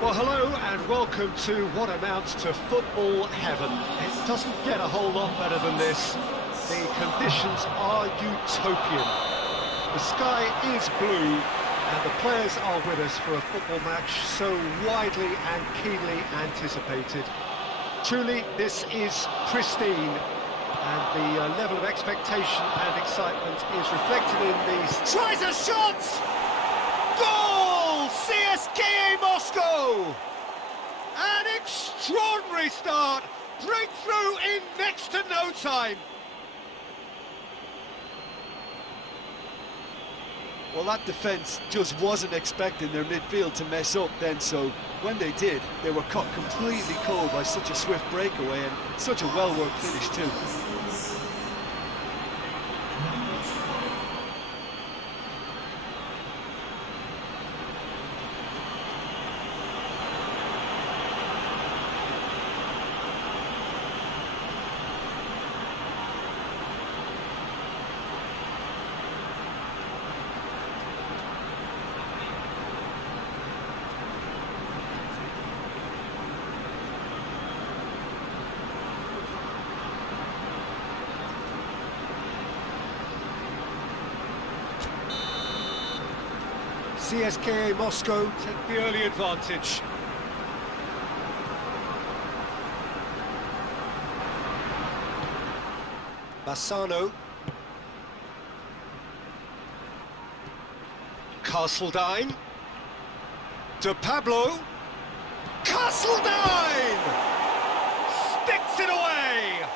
Well, hello and welcome to what amounts to football heaven. It doesn't get a whole lot better than this. The conditions are utopian. The sky is blue and the players are with us for a football match so widely and keenly anticipated. Truly, this is pristine, and the level of expectation and excitement is reflected in these... Tries a shot! Goal! CSKA Moscow! An extraordinary start! Breakthrough in next to no time! Well, that defence just wasn't expecting their midfield to mess up then, so when they did, they were caught completely cold by such a swift breakaway and such a well-worked finish too. CSKA Moscow take the early advantage. Bassano. Castledine. De Pablo. Castledine! Sticks it away!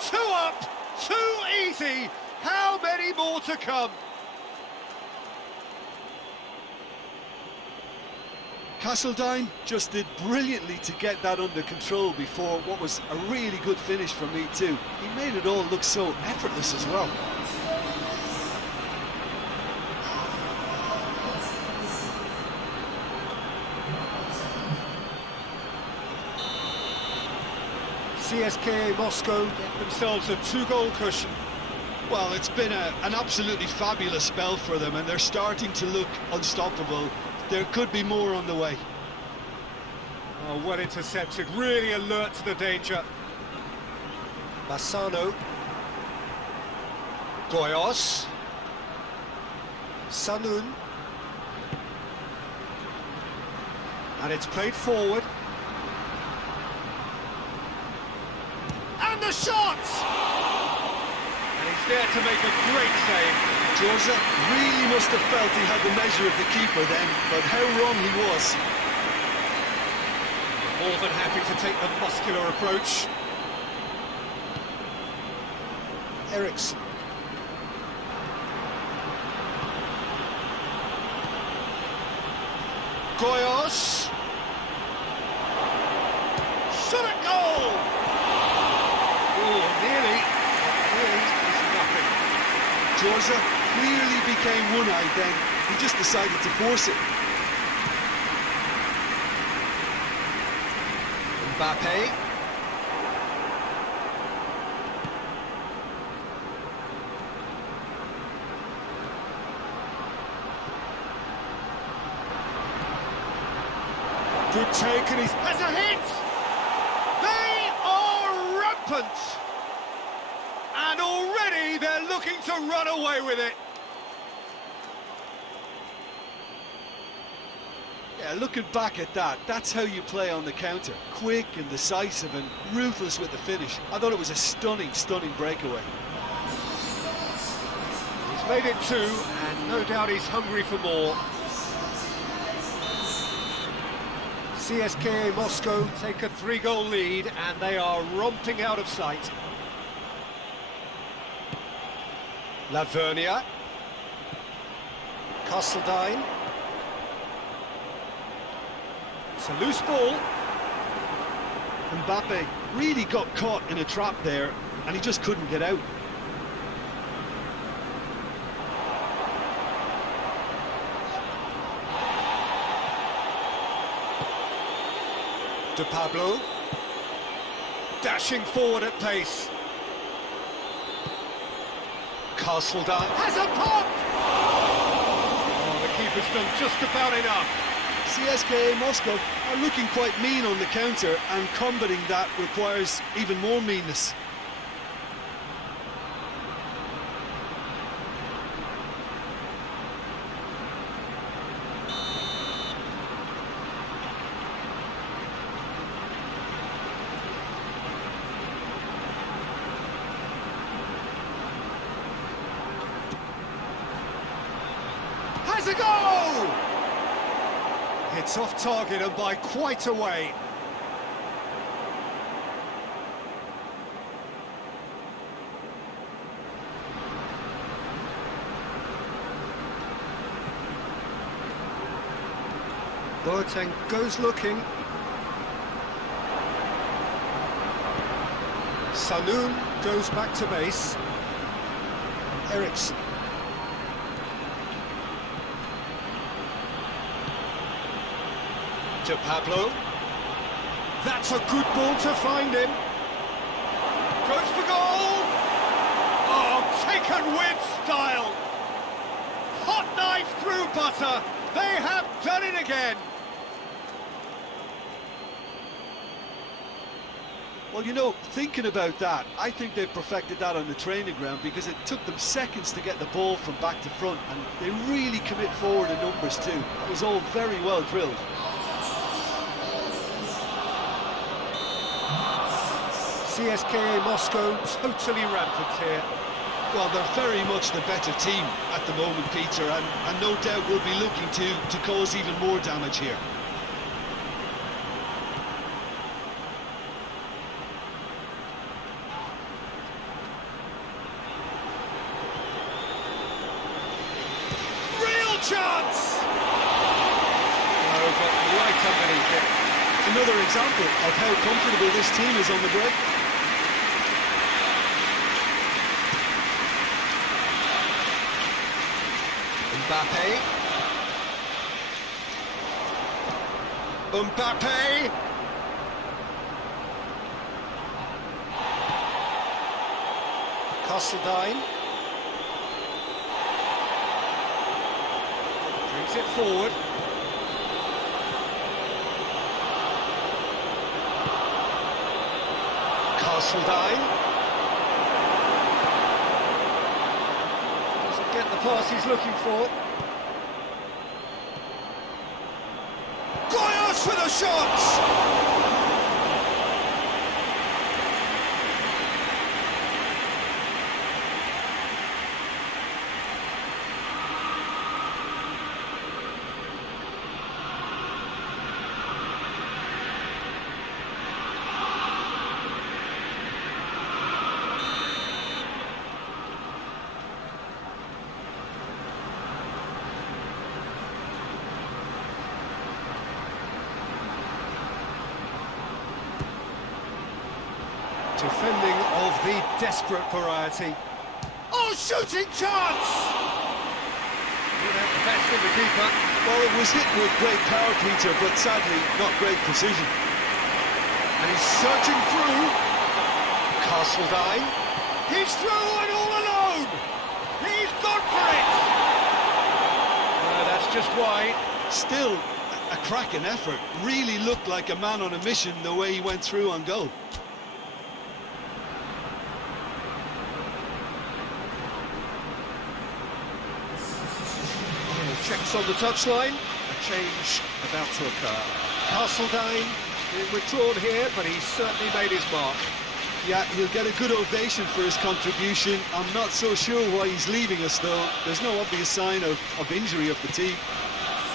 2 up, 2 easy. How many more to come? Castledine just did brilliantly to get that under control before what was a really good finish from me too. He made it all look so effortless as well. CSKA Moscow get themselves a 2-goal cushion. Well, it's been an absolutely fabulous spell for them and they're starting to look unstoppable. There could be more on the way. Oh, well intercepted, really alert to the danger. Bassano. Goyos. Sanun. And it's played forward. And the shot! And he's there to make a great save. Georgia really must have felt he had the measure of the keeper then, but how wrong he was. More than happy to take the muscular approach. Eriksson. Goyos. Shot at goal! Oh, nearly. Nearly is nothing. Georgia clearly became one-eyed then. He just decided to force it. Mbappe. Good take, and he has a hit! They are rampant! And already they're looking to run away with it. Yeah, looking back at that, that's how you play on the counter. Quick and decisive and ruthless with the finish. I thought it was a stunning, stunning breakaway. He's made it 2, and no doubt he's hungry for more. CSKA Moscow take a 3-goal lead, and they are romping out of sight. Lavernia. Castledine. It's a loose ball. Mbappe really got caught in a trap there, and he just couldn't get out. De Pablo. Dashing forward at pace. Castledine has a pop! Oh, the keeper's done just about enough. CSKA Moscow are looking quite mean on the counter, and combating that requires even more meanness. Has a goal! It's off target and by quite a way. Boateng goes looking. Saloon goes back to base. Eriksson. To Pablo. That's a good ball to find him. Goes for goal. Oh, taken with style. Hot knife through butter. They have done it again. Well, you know, thinking about that, I think they've perfected that on the training ground, because it took them seconds to get the ball from back to front, and they really commit forward in numbers too. It was all very well drilled. CSKA Moscow totally rampant here. Well, they're very much the better team at the moment, Peter, and no doubt will be looking to cause even more damage here. Real chance! No, but right underneath it. Another example of how comfortable this team is on the break. Mbappe. Castledine. Brings it forward. Castledine. Doesn't get the pass he's looking for. For the shots! Defending of the desperate variety. Oh, shooting chance! Without the best in the keeper. Well, it was hit with great power, Peter, but sadly not great precision. And he's surging through. Castledine. He's through and all alone! He's gone for it! No, that's just wide. Still, a cracking effort. Really looked like a man on a mission the way he went through on goal. Checks on the touchline. A change about to occur. Castledine being withdrawn here, but he's certainly made his mark. Yeah, he'll get a good ovation for his contribution. I'm not so sure why he's leaving us, though. There's no obvious sign of injury or fatigue.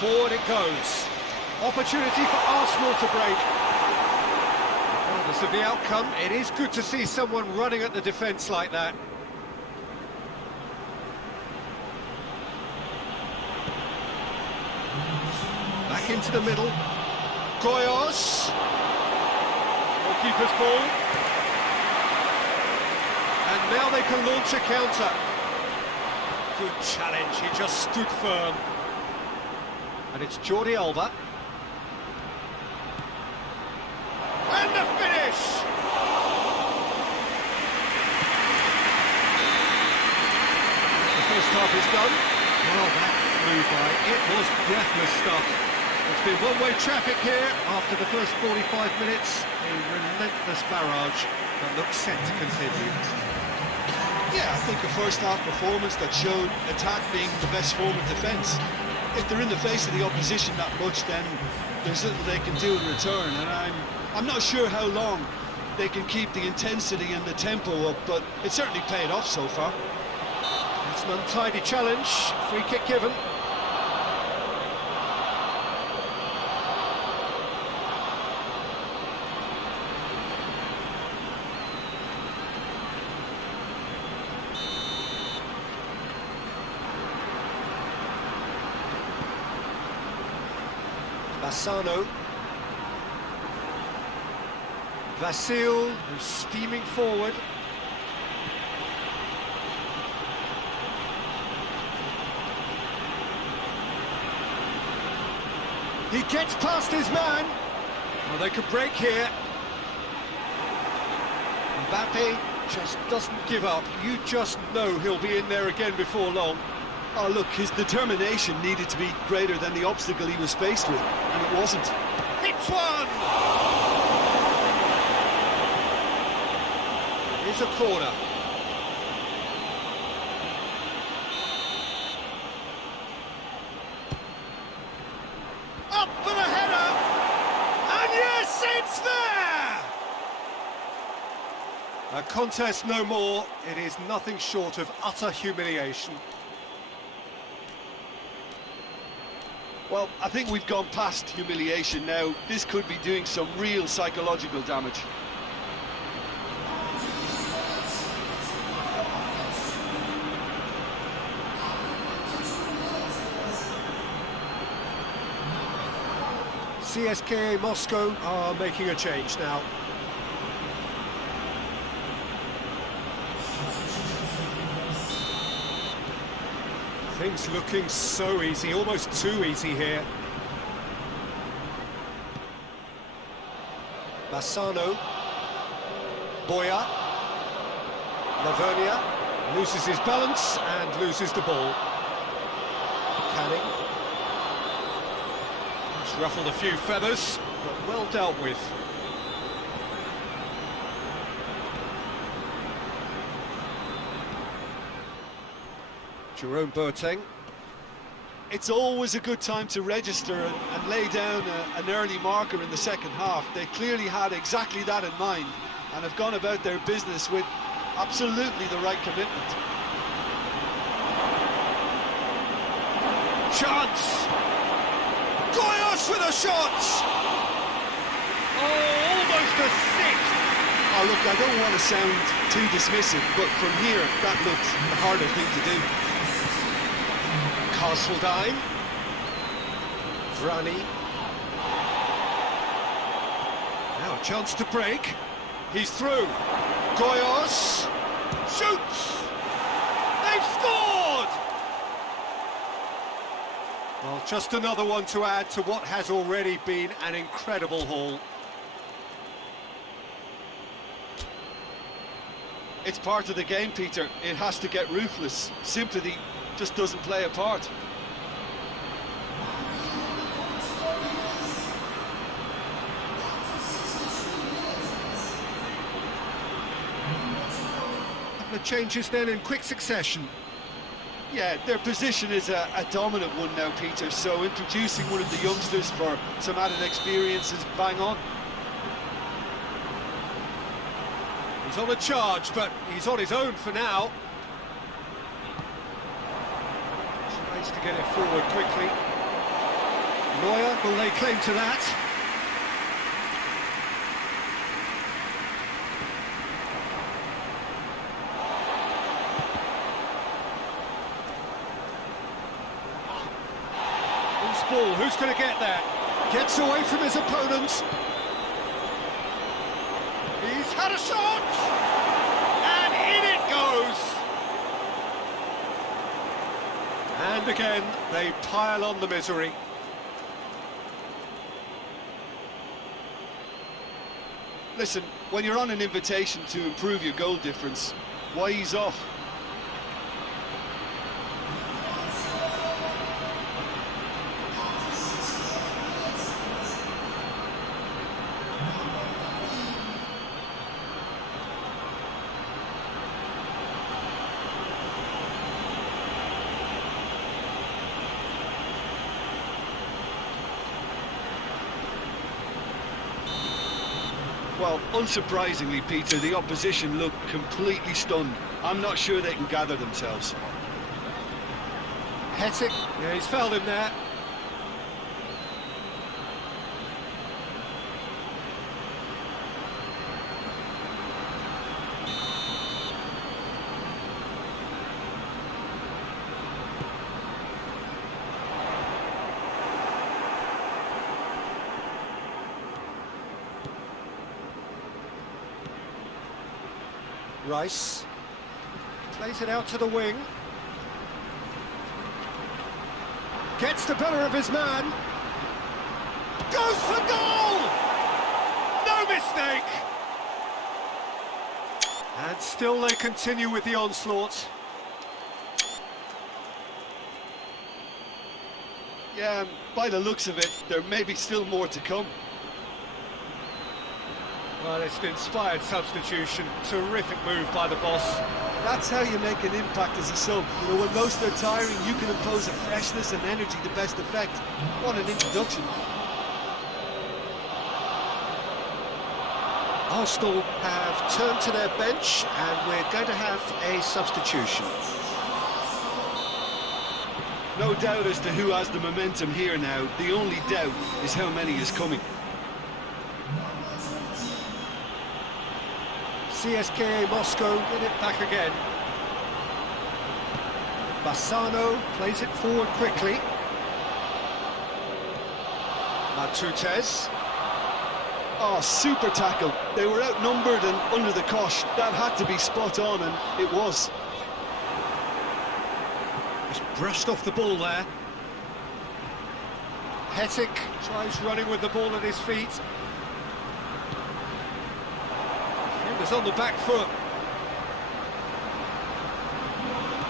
Forward it goes. Opportunity for Arsenal to break. Regardless of the outcome, it is good to see someone running at the defence like that. Back into the middle. Goyos. Goalkeeper's ball. And now they can launch a counter. Good challenge, he just stood firm. And it's Jordi Alba. And the finish! The first half is done. Well, that flew by. It was breathless stuff. It's been one-way traffic here after the first 45 minutes. A relentless barrage that looks set to continue. Yeah, I think a first-half performance that showed attack being the best form of defence. If they're in the face of the opposition that much, then there's little they can do in return, and I'm not sure how long they can keep the intensity and the tempo up, but it certainly paid off so far. It's an untidy challenge, free kick given. Bassano. Vasil, who's steaming forward. He gets past his man. Well, they could break here. Mbappe just doesn't give up. You just know he'll be in there again before long. Oh, look, his determination needed to be greater than the obstacle he was faced with, and it wasn't. Hits one! Here's a corner. Up for the header! And yes, it's there! A contest no more. It is nothing short of utter humiliation. Well, I think we've gone past humiliation now. This could be doing some real psychological damage. CSKA Moscow are making a change now. Things looking so easy, almost too easy here. Bassano. Boya. Lavernia loses his balance and loses the ball. Canning. He's ruffled a few feathers, but well dealt with. Jerome Boateng. It's always a good time to register and lay down an early marker in the second half. They clearly had exactly that in mind and have gone about their business with absolutely the right commitment. Chance! Goyos with a shot! Oh, almost a sixth! Oh, look, I don't want to sound too dismissive, but from here, that looked the harder thing to do. Castledine. Vrani. Now a chance to break. He's through. Goyos. Shoots! They've scored! Well, just another one to add to what has already been an incredible haul. It's part of the game, Peter. It has to get ruthless. Sympathy just doesn't play a part. Couple of changes then in quick succession. Yeah, their position is a dominant one now, Peter, so introducing one of the youngsters for some added experience is bang on. He's on a charge, but he's on his own for now. Tries to get it forward quickly. Neuer will lay claim to that. Loose ball, who's going to get that? Gets away from his opponent. He's had a shot! And in it goes! And again, they pile on the misery. Listen, when you're on an invitation to improve your goal difference, why ease off? Well, unsurprisingly, Peter, the opposition look completely stunned. I'm not sure they can gather themselves. Hetic, yeah, he's fouled him there. Rice plays it out to the wing. Gets the better of his man. Goes for goal! No mistake! And still they continue with the onslaught. Yeah, and by the looks of it, there may be still more to come. Well, it's an inspired substitution. Terrific move by the boss. That's how you make an impact as a sub. You know, when most are tiring, you can impose a freshness and energy to best effect. What an introduction. Arsenal have turned to their bench and we're going to have a substitution. No doubt as to who has the momentum here now. The only doubt is how many is coming. CSKA Moscow get it back again. Bassano plays it forward quickly. Matutes. Oh, super tackle. They were outnumbered and under the cosh. That had to be spot on, and it was. Just brushed off the ball there. Hetic tries running with the ball at his feet. Defender's on the back foot.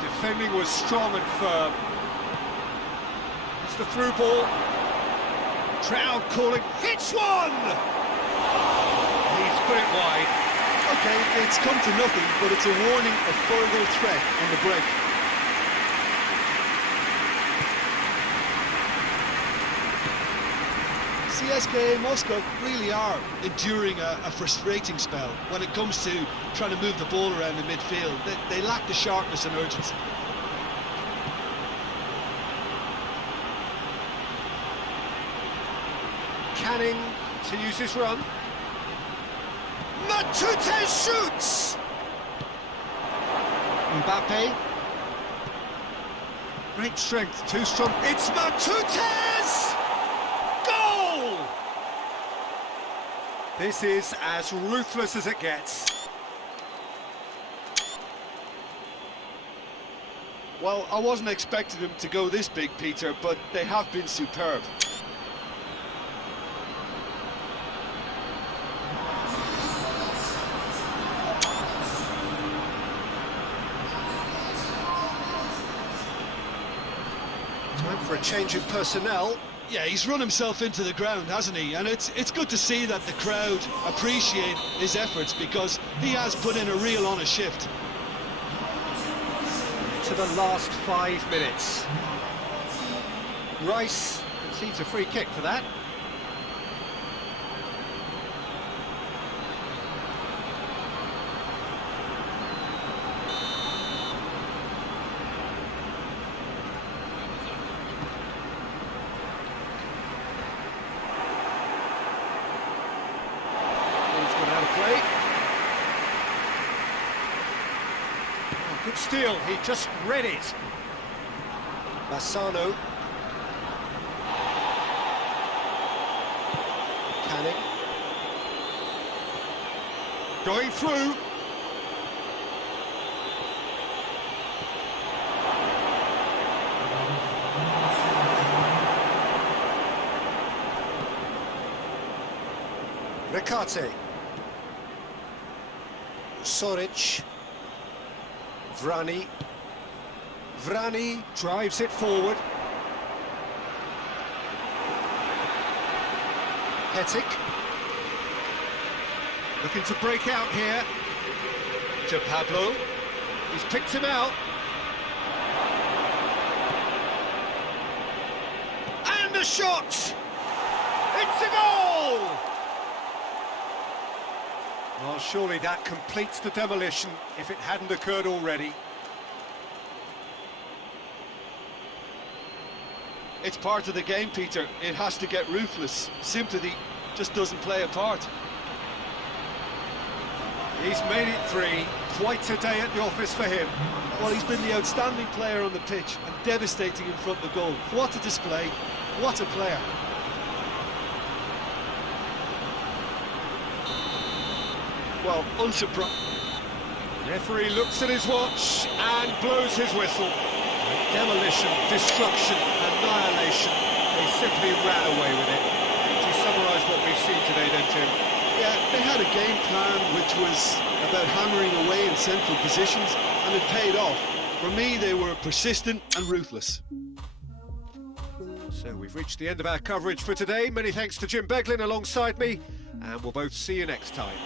Defending was strong and firm. It's the through ball. Crowd calling, hits one! He's put it wide. Okay, it's come to nothing, but it's a warning of further threat on the break. CSKA Moscow really are enduring a frustrating spell when it comes to trying to move the ball around in midfield. They lack the sharpness and urgency. Canning continues his run. Matutes shoots! Mbappe. Great strength, too strong. It's Matutes! Goal! This is as ruthless as it gets. Well, I wasn't expecting them to go this big, Peter, but they have been superb. Time for a change in personnel. Yeah, he's run himself into the ground, hasn't he? And it's good to see that the crowd appreciate his efforts because he has put in a real honest shift. To the last 5 minutes. Rice concedes a free kick for that. Play. Oh, good steal, he just read it. Bassano. Canning. Going through. Recate. Soric. Vrani. Vrani drives it forward. Hetic. Looking to break out here. To Pablo. He's picked him out. And a shot! It's a goal! surely that completes the demolition if it hadn't occurred already. It's part of the game, Peter. It has to get ruthless. Sympathy just doesn't play a part. He's made it 3. Quite a day at the office for him. Well, he's been the outstanding player on the pitch and devastating in front of the goal. What a display. What a player. Well, unsurprised. Referee looks at his watch and blows his whistle. Demolition, destruction, annihilation. They simply ran away with it. To summarise what we've seen today then, Jim? Yeah, they had a game plan which was about hammering away in central positions, and it paid off. For me, they were persistent and ruthless. So we've reached the end of our coverage for today. Many thanks to Jim Beglin alongside me, and we'll both see you next time.